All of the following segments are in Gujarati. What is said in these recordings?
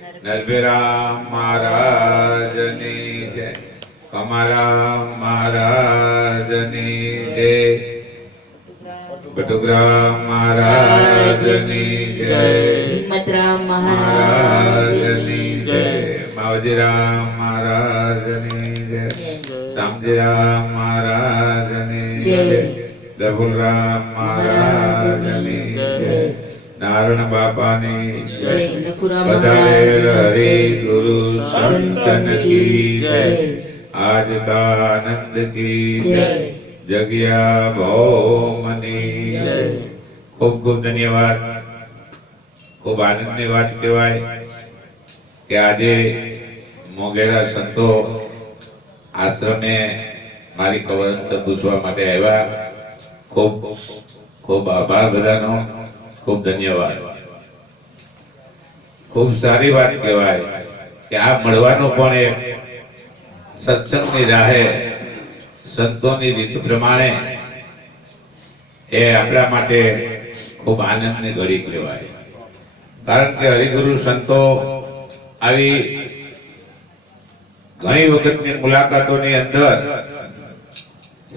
નરભેરામ મહારાજની જય, કમારામ મહારાજની જય, બટુગ્રામ મહારાજની જય, હિંમતરામ મહારાજની જય, માવજીરામ મહારાજની જય, શામજીરામ મહારાજની જય, રઘુરામ મહારાજની જય, નારાયણ બાપાની જય, પધારેલ હરિ ગુરુ સંતન કી જય, આજ આનંદ કી જય, જગ્યા ભૌમની જય. ખૂબ ખૂબ ધન્યવાદ. ખૂબ આનંદની વાત કહેવાય કે આજે મોગેરા સંતો આશ્રમે મારી ખબર પૂછવા માટે આવ્યા. ખૂબ ખૂબ આભાર બધાનો. ખૂબ ધન્યવાદ. ખૂબ સારી વાત કહેવાય કે આ મળવાનું પણ એક સત્સંગની રાહે સંતોની રીત પ્રમાણે એ આપણા માટે ખૂબ આનંદની ઘડી કહેવાય. કારણ કે હરિગુરુ સંતો આવી ઘણી વખતની મુલાકાતોની અંદર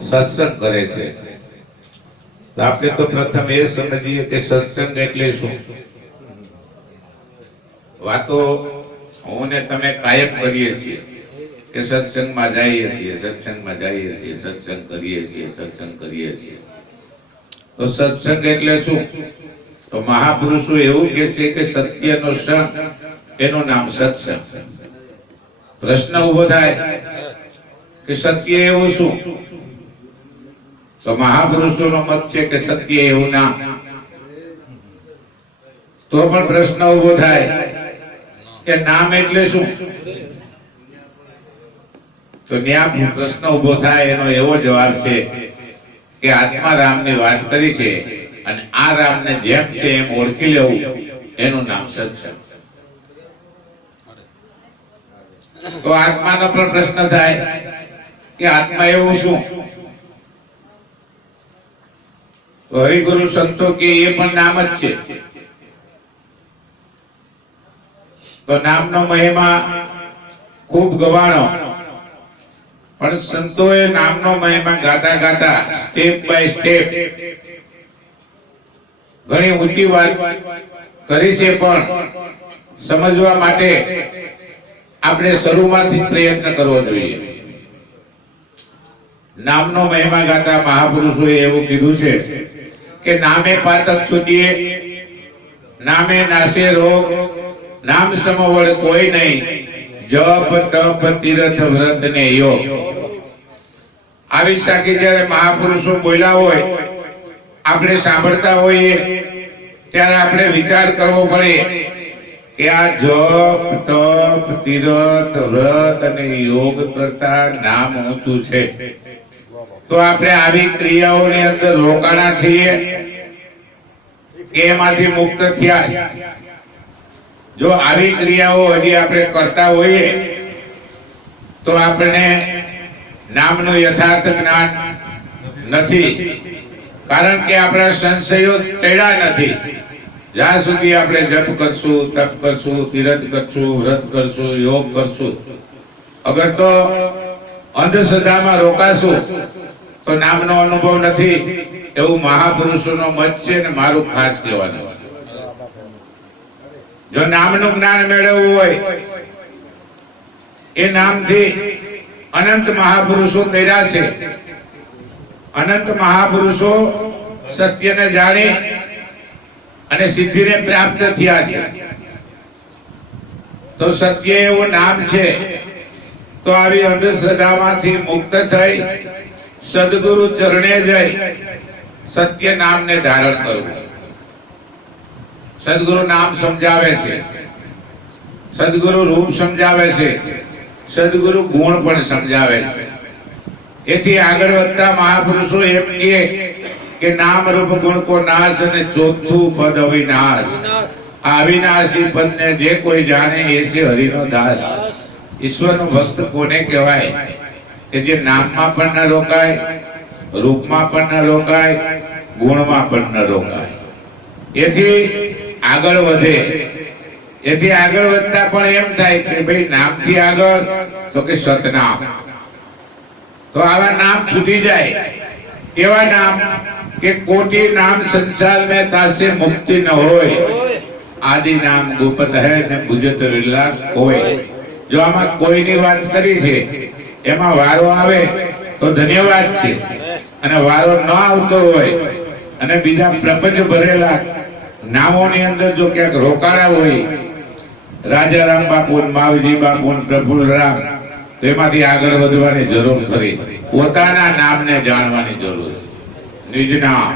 સત્સંગ કરે છે. તો આપણે તો પ્રથમ એ સમજીએ કે સત્સંગ એટલે શું. વાતો હું ને તમે કાયમ કરીએ છીએ કે સત્સંગમાં જઈએ છીએ, સત્સંગમાં જઈએ છીએ, સત્સંગ કરીએ છીએ, સત્સંગ કરીએ છીએ. તો સત્સંગ એટલે શું? તો મહાપુરુષો એવું કે છે કે સત્યનો સંગ એનું નામ સત્સંગ. પ્રશ્ન ઉભો થાય કે સત્ય એવું શું? તો મહાપુરુષોનો મત છે કે સત્ય એવું ના. તો પણ પ્રશ્ન ઉભો થાય કે નામ એટલે શું? તો ત્યાં પ્રશ્ન ઉભો થાય એનો એવો જવાબ છે કે આત્મા રામની વાત કરી છે અને આ રામને જેમ છે એમ ઓળખી લેવું એનું નામ સત્સંગ. તો આત્માનો પણ પ્રશ્ન થાય કે આત્મા એવું શું? તો હરિગુરુ સંતો કે એ પણ નામ જ છે. તો નામનો મહિમા ખૂબ ગવાણો, પણ સંતોએ નામનો મહિમા ગાતા ગાતા સ્ટેપ બાય સ્ટેપ ઘણી ઊંચી વાત કરી છે. પણ સમજવા માટે આપણે શરૂઆતથી પ્રયત્ન કરવો જોઈએ. નામનો મહિમા ગાતા મહાપુરુષોએ એવું કીધું છે કે નામે પાતક છૂટીએ, નામે નાશે રોગ, નામ સમવડ કોઈ નહીં, જપ તપ તીર્થ વ્રત ને યોગ. આવી સાકી જયારે મહાપુરુષો બોલ્યા હોય, આપણે સાંભળતા હોઈએ ત્યારે આપણે વિચાર કરવો પડે કે આ જપ તપ તીર્થ વ્રત અને યોગ કરતા નામ ઊંચું છે. તો આપણે આવી ક્રિયાઓની અંદર રોકાણા છીએ કે એમાંથી મુક્ત થયા? જો આવી ક્રિયાઓ હજી આપણે કરતા હોઈએ તો આપણે નામનું યથાર્થ જ્ઞાન નથી. કારણ કે આપણા સંશયો ટેડા નથી. જ્યાં સુધી આપણે જપ કરશું, તપ કરશું, તીર્થ કરશું, વ્રત કરશું, યોગ કરશું, અગર તો અંધશ્રદ્ધામાં રોકાશું તો નામનો અનુભવ નથી. એવું મહાપુરુષોનો મત છે ને મારું ખાસ કહેવાનું. જો નામનું જ્ઞાન મેળવવું હોય, એ નામથી અનંત મહાપુરુષો તૈયાર છે. અનંત મહાપુરુષો સત્યને જાણી અને સિદ્ધિને પ્રાપ્ત થયા છે. તો સત્ય એવું નામ છે. તો આવી અંધશ્રદ્ધામાંથી મુક્ત થઈ સદગુરુ ચરણે જઈ સત્ય નામને ધારણ કરવું. સદગુરુ નામ સમજાવે છે, સદગુરુ રૂપ સમજાવે છે, સદગુરુ ગુણ પણ સમજાવે છે. એથી આગળ વધતા મહાપુરુષો એમ કે નામ રૂપ ગુણ કો નાશ અને ચોથું પદ અવિનાશ. આ અવિનાશી પદ ને જે કોઈ જાણે એ છે હરિનો દાસ. ઈશ્વરનો ભક્ત કોને કહેવાય? કે જે નામમાં પણ ન રોકાય, રૂપમાં પણ ન રોકાય, ગુણમાં પણ ન રોકાય. એથી આગળ વધે એથી આગળ વધતા પણ એમ થાય કે ભાઈ નામથી આગળ તો કે સતનામ, તો આવા નામ છૂટી જાય. કેવા નામ કે કોટી નામ સંસાર में तासे मुक्ति न होय, आदि नाम गुप्त है ने बुझत विरला कोई. જો આમાં કોઈની વાત કરી છે એમાં વારો આવે તો ધન્યવાદ છે, અને વારો ન આવતો હોય અને બીજા પ્રપંચ ભરેલા નામોની અંદર જો ક્યાંક રોકાણા હોય, રાજારામ બાપુ, માવજી બાપુ, પ્રફુલ્લરામ, તો એમાંથી આગળ વધવાની જરૂર ખરી. પોતાના નામને જાણવાની જરૂર છે, નિજ નામ.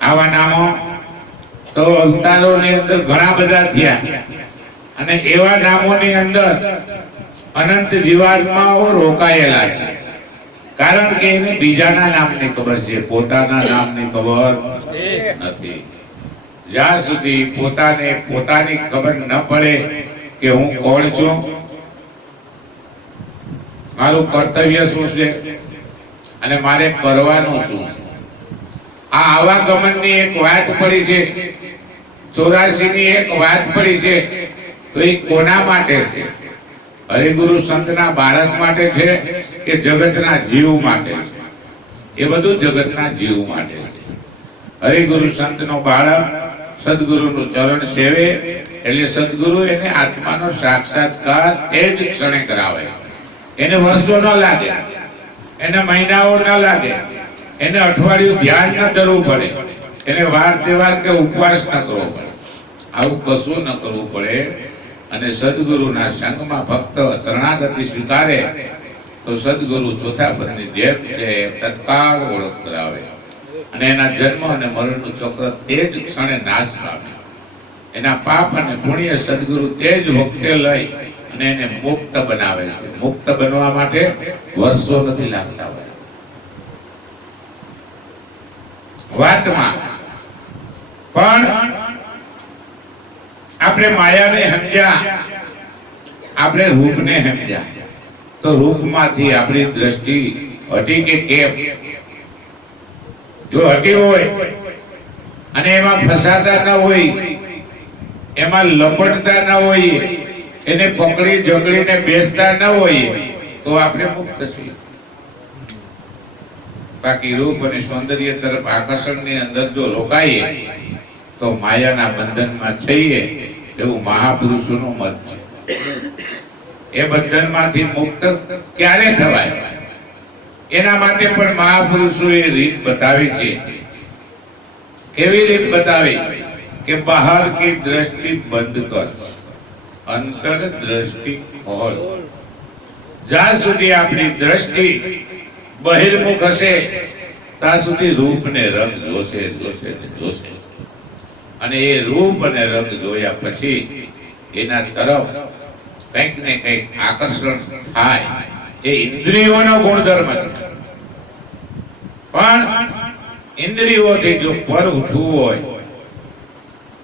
આવા નામો તો અવતારોની અંદર ઘણા બધા થયા, અને એવા નામોની અંદર અનંત જીવાત્માઓ રોકાયેલા છે. કારણ કે એને બીજાના નામની ખબર છે, પોતાના નામની ખબર નથી. જ્યાં સુધી પોતાને પોતાની ખબર ન પડે કે હું કોણ છું, મારું કર્તવ્ય શું છે અને મારે કરવાનું શું. આ આવાગમનની એક વાત પડી છે, 84 ની એક વાત પડી છે, તો એ કોના માટે છે? હરિગુરુ સંતના બાળક માટે છે કે જગતના જીવ માટે છે? એ બધું જગતના જીવ માટે છે. હરિગુરુ સંતનો બાળક સદગુરુનું ચરણ સેવે એટલે સદગુરુ એને આત્માનો સાક્ષાત્કાર તે જ ક્ષણે કરાવે. એને વર્ષો ન લાગે, એને મહિનાઓ ન લાગે, એને અઠવાડિયું ધ્યાન ન ધરવું પડે, એને વાર તહેવાર કે ઉપવાસ ન કરવો પડે, આવું કશું ન કરવું પડે. અને સદગુરુના સંગમાં ભક્ત શરણાગતિ સ્વીકારે તો સદગુરુ ચોથા પદની જેમ છે તત્કાળ ઓળખ કરાવે, અને એના જન્મ અને મરણનું ચક્ર તે જ ક્ષણે નાશ પામે. એના પાપ અને પુણ્ય સદગુરુ તે જ વખતે લઈ અને એને મુક્ત બનાવે છે. મુક્ત બનવા માટે વર્ષો નથી લાગતા હોય. વાતમાં પણ આપણે માયાને સમજ્યા, આપણે રૂપને સમજ્યા, તો રૂપમાંથી આપણી દ્રષ્ટિ હટી કે કેમ? જો હટી હોય અને એમાં ફસાતા ન હોય, એમાં લપટતા ન હોય, એને પકડી જકડીને બેસતા ન હોય, તો આપણે મુક્ત છીએ. બાકી રૂપ અને સૌંદર્ય તરફ આકર્ષણની અંદર જો રોકાઈએ તો માયાના બંધનમાં થઈએ, એવું મહાપુરુષોનું મત છે. એ બંધનમાંથી મુક્ત ક્યારે થવાય, એના માટે પણ મહાપુરુષોએ રીત બતાવી છે. કેવી રીત બતાવી કે બહાર કી દ્રષ્ટિ બંધ કર, અંતર દ્રષ્ટિ ખોલ. જ્યાં સુધી આપણી દ્રષ્ટિ બહિર્મુખ હશે ત્યાં સુધી રૂપ ને રંગ જોશે જોશે ને જોશે, અને એ રૂપ અને રંગ જોયા પછી એના તરફ કંઈક ને કંઈક આકર્ષણ થાય. એ ઇન્દ્રિયોનો ગુણધર્મ છે, પણ ઇન્દ્રિયોથી જો પર ઉઠવું હોય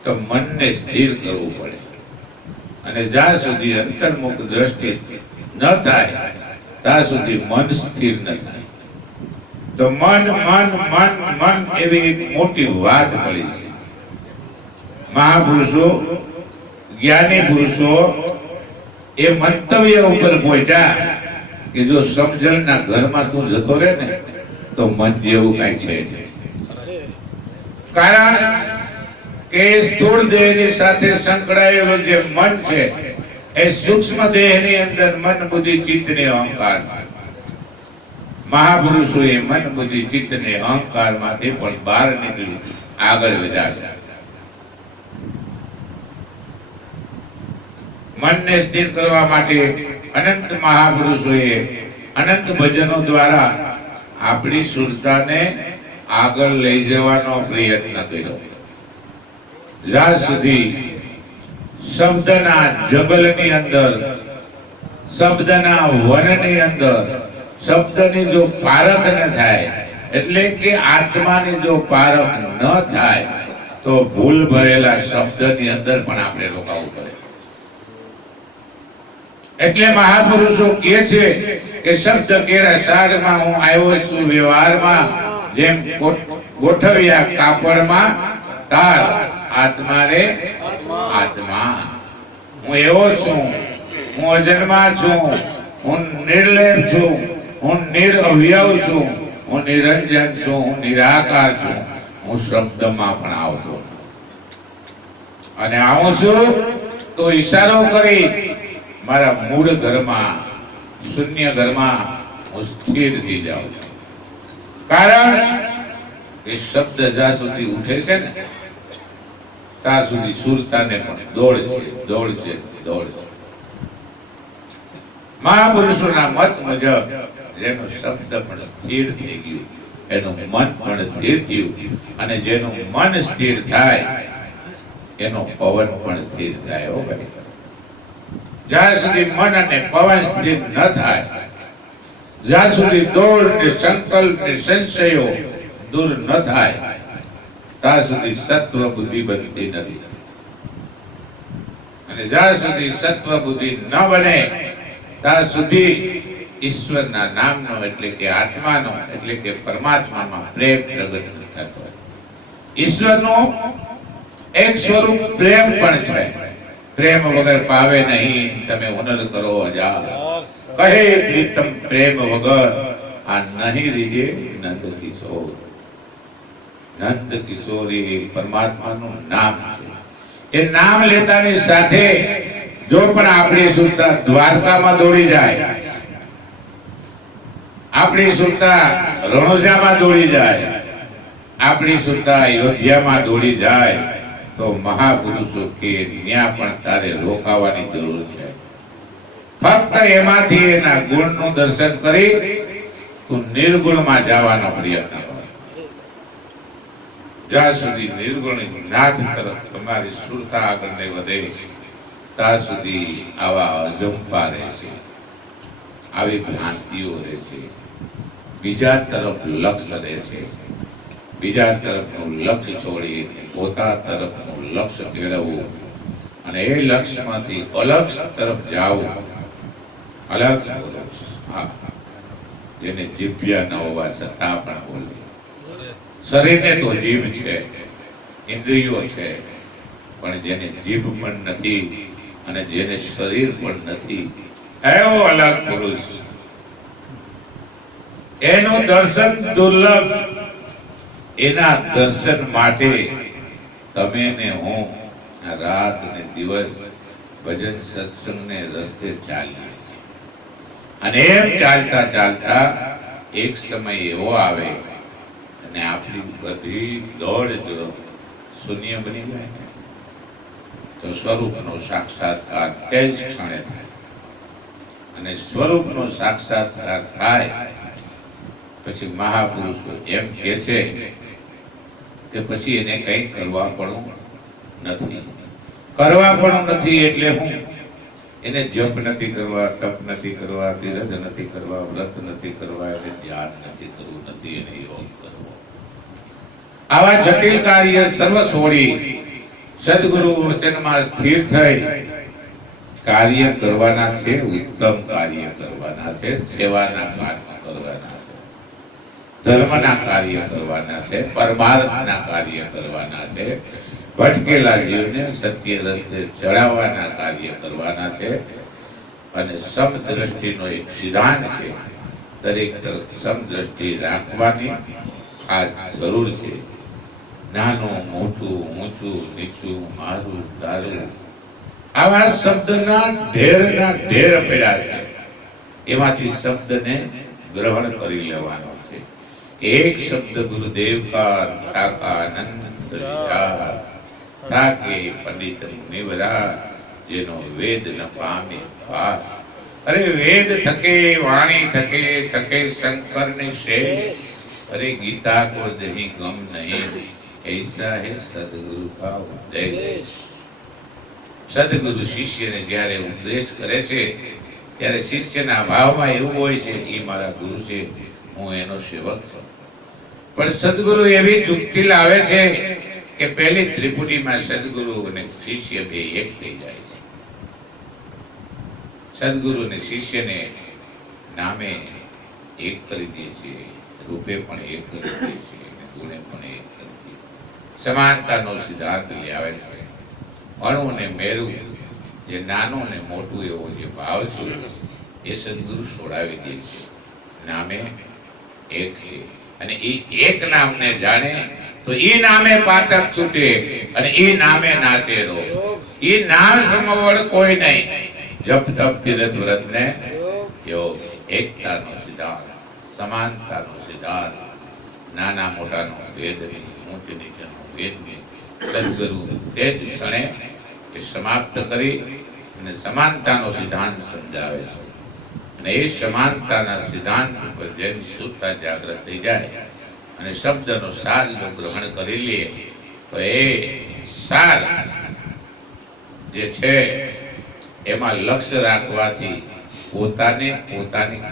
તો મનને સ્થિર કરવું પડે, અને જ્યાં સુધી અંતર્મુખ દ્રષ્ટિ ન થાય ત્યાં સુધી મન સ્થિર ન થાય. તો મન મન મન મન એવી એક મોટી વાત પડી છે. મહાપુરુષો, જ્ઞાની પુરુષો એ મંતવ્ય ઉપર પહોંચ્યા કે જો સમજણના ઘરમાં તું જતો રહે ને તો મન જેવું કઈ છે નહીં. કારણ કે સ્થૂળ દેહની સાથે સંકળાયેલું જે મન છે એ સૂક્ષ્મ દેહની અંદર મન બુદ્ધિ ચિત્ત ને અહંકાર. મહાપુરુષોએ મન બુદ્ધિ ચિત્ત ને અહંકાર માંથી પણ બહાર નીકળી આગળ વધ્યા છે. મનને સ્થિર કરવા માટે અનંત મહાપુરુષોએ અનંત ભજનો દ્વારા આપણી સુરતાને આગળ લઈ જવાનો પ્રયત્ન કર્યો. જ્યાં સુધી શબ્દના જંગલની અંદર, શબ્દના વનની અંદર શબ્દની જો પારખ ન થાય, એટલે કે આત્માની જો પારખ ન થાય તો ભૂલ ભરેલા શબ્દની અંદર પણ આપણે રોકાવું પડે. એટલે મહાપુરુષો કહે છે કે શબ્દ કેરા સારમાં હું આવ્યો છું વ્યવહારમાં, જેમ ગોઠવ્યા કાપડમાં તાર આત્મા રે આત્મા. હું એવો છું, હું અજન્મા છું, હું નિર્લેપ છું, હું નિરઅવયવ છું, હું નિરંજન છું, હું નિરાકાર છું, હું શબ્દમાં પણ આવતો નથી. અને આવું છું તો ઈશારો કરી મારા મૂળ ઘરમાં, શૂન્ય ઘરમાં હું સ્થિર થઈ જાઉં છું. કારણ એ શબ્દ જ્યાં સુધી ઉઠે છે ને ત્યાં સુધી સુરતાને પણ દોડ છે. મહાપુરુષોના મત મુજબ જેનું શબ્દ પણ સ્થિર થઈ ગયું, એનું મન પણ સ્થિર થયું, અને જેનું મન સ્થિર થાય એનો પવન પણ સ્થિર થાય. હો ભાઈ, જ્યાં સુધી મન અને પવન સ્થિર ન થાય, જ્યાં સુધી દોડ ને સંકલ્પ ને સંશયો દૂર ન થાય, ત્યાં સુધી સત્વ બુદ્ધિ બનતી નથી. અને જ્યાં સુધી સત્વ બુદ્ધિ ન બને ત્યાં સુધી ઈશ્વરના નામનો એટલે કે આત્માનો એટલે કે પરમાત્મામાં પ્રેમ પ્રગટ ન થતો. ઈશ્વરનો એક સ્વરૂપ પ્રેમ પણ છે. પ્રેમ વગર પાવે નહીં તમે હુનર કરો હજાર, કહે પ્રીતમ પ્રેમ વગર આ નહીં રીજે નંદ કિશોર. નંદ કિશોરી પરમાત્માનું નામ છે. એ નામ લેતાની સાથે જો પણ આપણી સુરતા દ્વારકામાં દોડી જાય, આપણી સુરતા રણોજામાં દોડી જાય, આપણી સુરતા અયોધ્યામાં દોડી જાય, તો મહાપુરુષો કે ત્યાં પણ તારે રોકાવાની જરૂર છે. ફક્ત એમાંથી એના ગુણનું દર્શન કરી તું નિર્ગુણમાં જવાનો પ્રયત્ન કર. જ્યાં સુધી નિર્ગુણ નાથ તરફ તમારી સુરતા આગળ નહીં વધે ત્યાં સુધી આવા અજંપા રહેશે, આવી ભ્રાંતિઓ રહેશે, બીજા તરફ લક્ષ્ય રહેશે. બીજા તરફનું લક્ષ્ય છોડી પોતા તરફનું લક્ષ્ય કેળવવું અને એ લક્ષ્યમાંથી અલગ તરફ જવું. અલગ બોલો, જેને જીભ્યા ન હોવા છતાં પણ બોલે. શરીરને તો જીભ છે, ઇન્દ્રિયો છે, પણ જેને જીભ પણ નથી અને જેને શરીર પણ નથી, એવો અલગ પુરુષ, એનું દર્શન દુર્લભ. એના દર્શન માટે તમે ને હું રાત ને દિવસ ભજન સત્સંગ ને રસ્તે ચાલીએ. અને એમ ચાલતા ચાલતા એક સમય એવો આવે અને આપણી બધી દોડ જો શૂન્ય બની જાય તો સ્વરૂપનો સાક્ષાત્કાર તે જ ક્ષણે થાય. અને સ્વરૂપનો સાક્ષાત્કાર થાય પછી મહાપુરુષો એમ કહે છે કે પછી એને કંઈ કરવા પણ નથી. એટલે હું એને જપ નથી કરવા, તપ નથી કરવા, તીરથ નથી કરવા, વ્રત નથી કરવા, એને ધ્યાન નથી કરવું, નથી એને યોગ કરવો. આવા જટિલ કાર્ય સર્વ છોડી સદગુરુ વચનમાં સ્થિર થઈ કાર્ય કરવાના છે. ઉત્તમ કાર્ય કરવાના છે, સેવાના કાર્ય કરવાના છે, ધર્મના કાર્ય કરવાના છે, પરમાર્થના કાર્ય કરવાના છે, ભટકેલા જીવને સત્ય રસ્તે ચડાવવાના કાર્ય કરવાના છે. અને સમદ્રષ્ટિનો એક સિદ્ધાંત છે, દરેક તરફ સમદ્રષ્ટિ રાખવાની આ જરૂર છે. નાનું મોટું, ઊંચું નીચું, મારું તારું, આવા શબ્દના ઢેર પડ્યા છે. એમાંથી શબ્દને ગ્રહણ કરી લેવાનો છે. એક શબ્દ ગુરુદેવ કા ઠાકાનંદ વિચાર થાકે પંડિત મુનિવરા, જેનો વેદ ન પામે પાસ. અરે વેદ થકે વાણી થકે થકે શંકર ને શેષ. અરે ગીતા કો જહી ગમ નહીં, ऐसा है सदगुरु का उपदेश. સદગુરુ શિષ્યને જ્યારે ઉપદેશ કરે છે ત્યારે શિષ્યના ભાવમાં એવું હોય છે કે મારા ગુરુ છે, હું એનો સેવક છું. પણ સદગુરુ એવી યુક્તિ લાવે છે કે પહેલી ત્રિપુટીમાં સદગુરુ અને શિષ્ય બે એક થઈ જાય છે. સદગુરુ અને શિષ્યને નામે એક કરી દે છે, રૂપે પણ એક કરી દે છે, ગુણે પણ એક કરી દે છે. સમાનતાનો સિદ્ધાંત લઈ આવે છે. અણુ ને મેરું, જે નાનું ને મોટું એવો જે ભાવ છે એ સદગુરુ છોડાવી દે છે. નામે એક છે અને એ એક નામને જાણે તો એ નામે પાતક છૂટે અને એ નામે નાશે રોગ. એ નામ સમવડ કોઈ નહીં. જપ તપ તીરથ વ્રત ને યોગ. એકતાનો સિદ્ધાંત, સમાનતાનો સિદ્ધાંત, નાના મોટાનો ભેદ નહીં, ઊંચ નીચેનો ભેદ નહીં. સદગુરુ તે જ ક્ષણે એ સમાપ્ત કરી અને સમાનતાનો સિદ્ધાંત સમજાવે છે. અને એ સમાનતાના સિદ્ધાંત ઉપર જેની શુદ્ધતા જાગૃત થઈ જાય અને શબ્દનો સાર જો ગ્રહણ કરી લે તો એ સાર જે છે એમાં લક્ષ્ય રાખવાથી પોતાની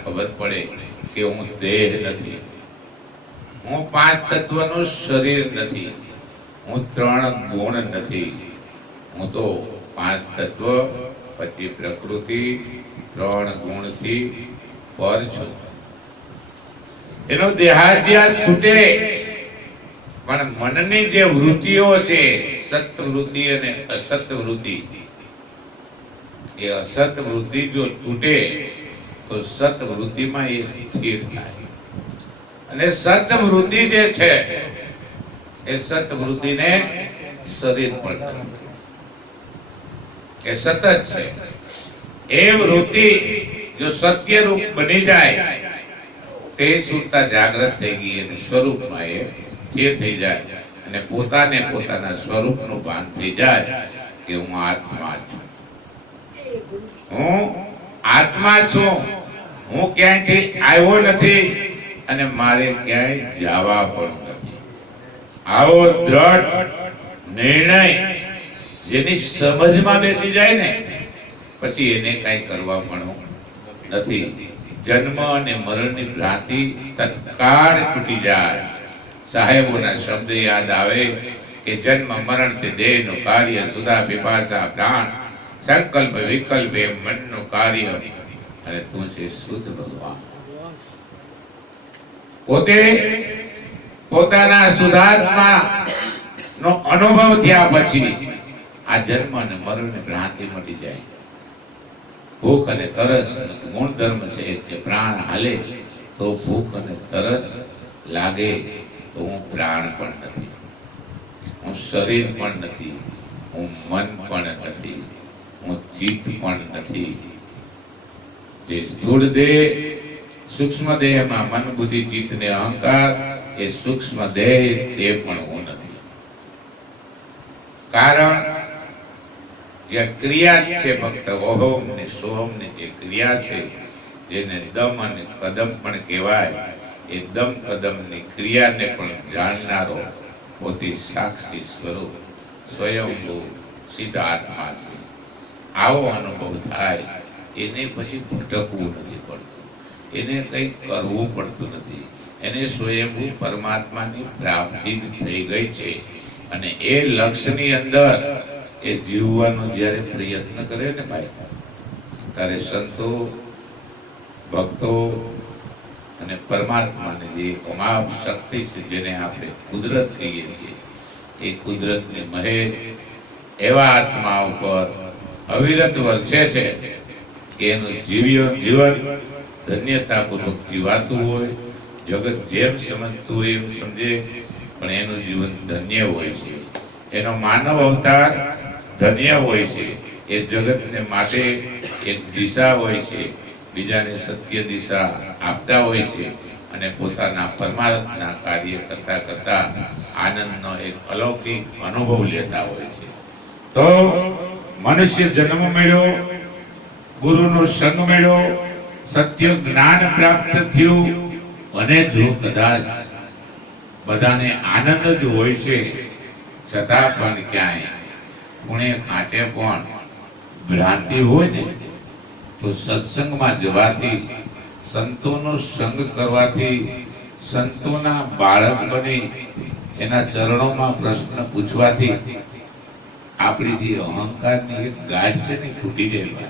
ખબર પડે કે હું દેહ નથી, હું 5 તત્વનું શરીર નથી, હું 3 ગુણ નથી, હું તો 5 તત્વ પછી પ્રકૃતિ 3 ગુણથી પર છું. એનો દેહાધ્યાસ છૂટે. પણ મનની જે વૃત્તિઓ છે, સત વૃત્તિ અને અસત વૃત્તિ, એ અસત વૃત્તિ જો તૂટે તો સત વૃત્તિમાં એ સ્થિર થાય. અને સત વૃત્તિ જે છે એ સત વૃત્તિને શરીર પણ નથી, એ સતત છે. એ વૃત્તિ જો સત્ય રૂપ બની જાય તે સુરતા જાગૃત થઈ ગઈ અને સ્વરૂપમાં એ સ્થિર થઈ જાય અને પોતાના સ્વરૂપનું ભાન થઈ જાય કે હું આત્મા છું, હું આત્મા છું, હું ક્યાંયથી આવ્યો નથી અને મારે ક્યાંય જવા પણ નથી. આવો દ્રઢ નિર્ણય જેની સમજમાં બેસી જાય ને પછી એને કઈ કરવા પણ નથી. જન્મ અને મરણની ભ્રાંતિ તત્કાળ તૂટી જાય. સાહેબોના શબ્દ યાદ આવે કે જન્મ મરણ તે દેહનું કાર્ય, સુધા પીપાસા પ્રાણ, સંકલ્પ વિકલ્પ એ મનનું કાર્ય અને તું છે શુદ્ધ ભગવાન. પોતે પોતાના શુદ્ધાત્મા નો અનુભવ થયા પછી આ જન્મ અને મરણની ભ્રાંતિ મટી જાય. ભૂખ અને તરસ ગુણધર્મ છે કે પ્રાણ હાલે તો ભૂખ અને તરસ લાગે તો હું પ્રાણ પણ નથી, હું શરીર પણ નથી, હું મન પણ નથી, હું ચિત્ત પણ નથી. જે સ્થૂળ દેહ, સૂક્ષ્મ દેહમાં મન બુદ્ધિ ચિત્ત ને અહંકાર, એ સૂક્ષ્મ દેહ તે પણ હું નથી. કારણ જે ક્રિયા છે ફક્ત ઓહમ ને સોહમ ની જે ક્રિયા છે જેને દમ અને કદમ પણ કહેવાય, એ દમ કદમ ની ક્રિયાને પણ જાણનારો પોતે સાક્ષી સ્વરૂપ સ્વયંભૂ સિદ્ધ આત્મા છે. આવો અનુભવ થાય એને પછી ભટકવું નથી પડતું, એને કંઈ કરવું પડતું નથી. એને સ્વયંભૂ પરમાત્માની પ્રાપ્તિ થઈ ગઈ છે અને એ લક્ષ્યની અંદર એ જીવવાનો જ્યારે પ્રયત્ન કરે ને ભાઈ, ત્યારે સંતો ભક્તો અને પરમાત્માની જે અમાપ શક્તિ છે જેને આપણે કુદરત કહીએ છીએ, એ કુદરતની મહેર એવા આત્મા ઉપર અવિરત વર્ષે છે કે એનું જીવન ધન્યતાપૂર્વક જીવાતું હોય. જગત જેમ સમજતું હોય એમ સમજે પણ એનું જીવન ધન્ય હોય છે. એનો માનવ અવતાર ધન્ય હોય છે. એ જગતને માટે એક દિશા હોય છે, બીજાને સત્ય દિશા આપતા હોય છે અને પોતાના પરમાત્માના કાર્ય કરતા કરતા આનંદનો એક અલૌકિક અનુભવ લેતા હોય છે. તો મનુષ્ય જન્મ મળ્યો, ગુરુનો સંગ મળ્યો, સત્ય જ્ઞાન પ્રાપ્ત થયું અને જો કદાચ બધાને આનંદ જ હોય છે છતાં પણ ક્યાંય પુણે કાંઠે પણ ભ્રાંતિ હોય ને તો સત્સંગમાં જવાથી, સંતોનો સંગ કરવાથી, સંતોના બાળક બની એના ચરણોમાં પ્રશ્ન પૂછવાથી આપણી જે અહંકારની એક ગાઢ છે ને તૂટી જાય.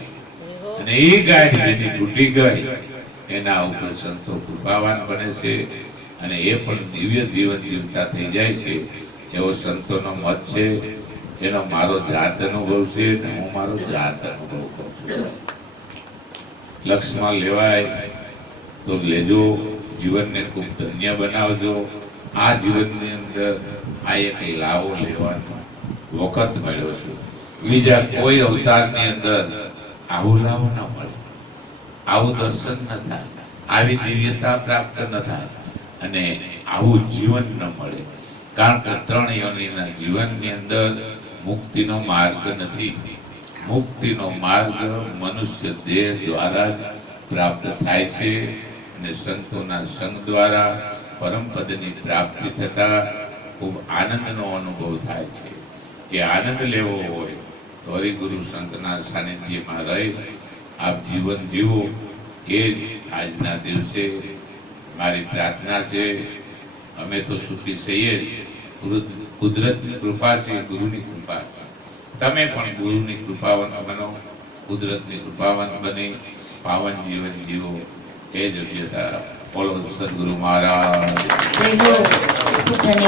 અને એ ગાઢ જેની તૂટી ગઈ એના ઉપર સંતો કૃપાવાન બને છે અને એ પણ દિવ્ય જીવન જીવતા થઈ જાય છે. એવો સંતોનો મત છે. એનો મારો જાત અનુભવ છે ને હું મારો જાત અનુભવ કરું છું. લક્ષમાં લેવાય તો લેજો, જીવનને ખૂબ ધન્ય બનાવજો. આ જીવનની અંદર આ એક લાવો લેવાનો વખત મળ્યો છે. બીજા કોઈ અવતારની અંદર આવું લાવો ન મળે, આવું દર્શન ન થાય, આવી દિવ્યતા પ્રાપ્ત ન થાય અને આવું જીવન ન મળે. કારણ કે 3 યોનિના જીવનની અંદર મુક્તિનો માર્ગ નથી. મુક્તિનો માર્ગ મનુષ્ય દેહ દ્વારા જ પ્રાપ્ત થાય છે અને સંતોના સંગ દ્વારા પરમ પદની પ્રાપ્તિ થતા ખૂબ આનંદનો અનુભવ થાય છે. કે આનંદ લેવો હોય તો હરિગુરુ સંતના સાનિધ્યમાં રહી આપ જીવન જીવો. એ જ આજના દિવસે મારી પ્રાર્થના છે. અમે તો સુખી થઈએ, કુદરતની કૃપા છે, ગુરુની કૃપા છે. તમે પણ ગુરુની કૃપાવંત બનો, કુદરતની કૃપાવંત બની પાવન જીવન જીવો. એ જ અભ્યતા. બોલો સદગુરુ મહારાજ. જય હો. ખૂબ ધન્યવાદ.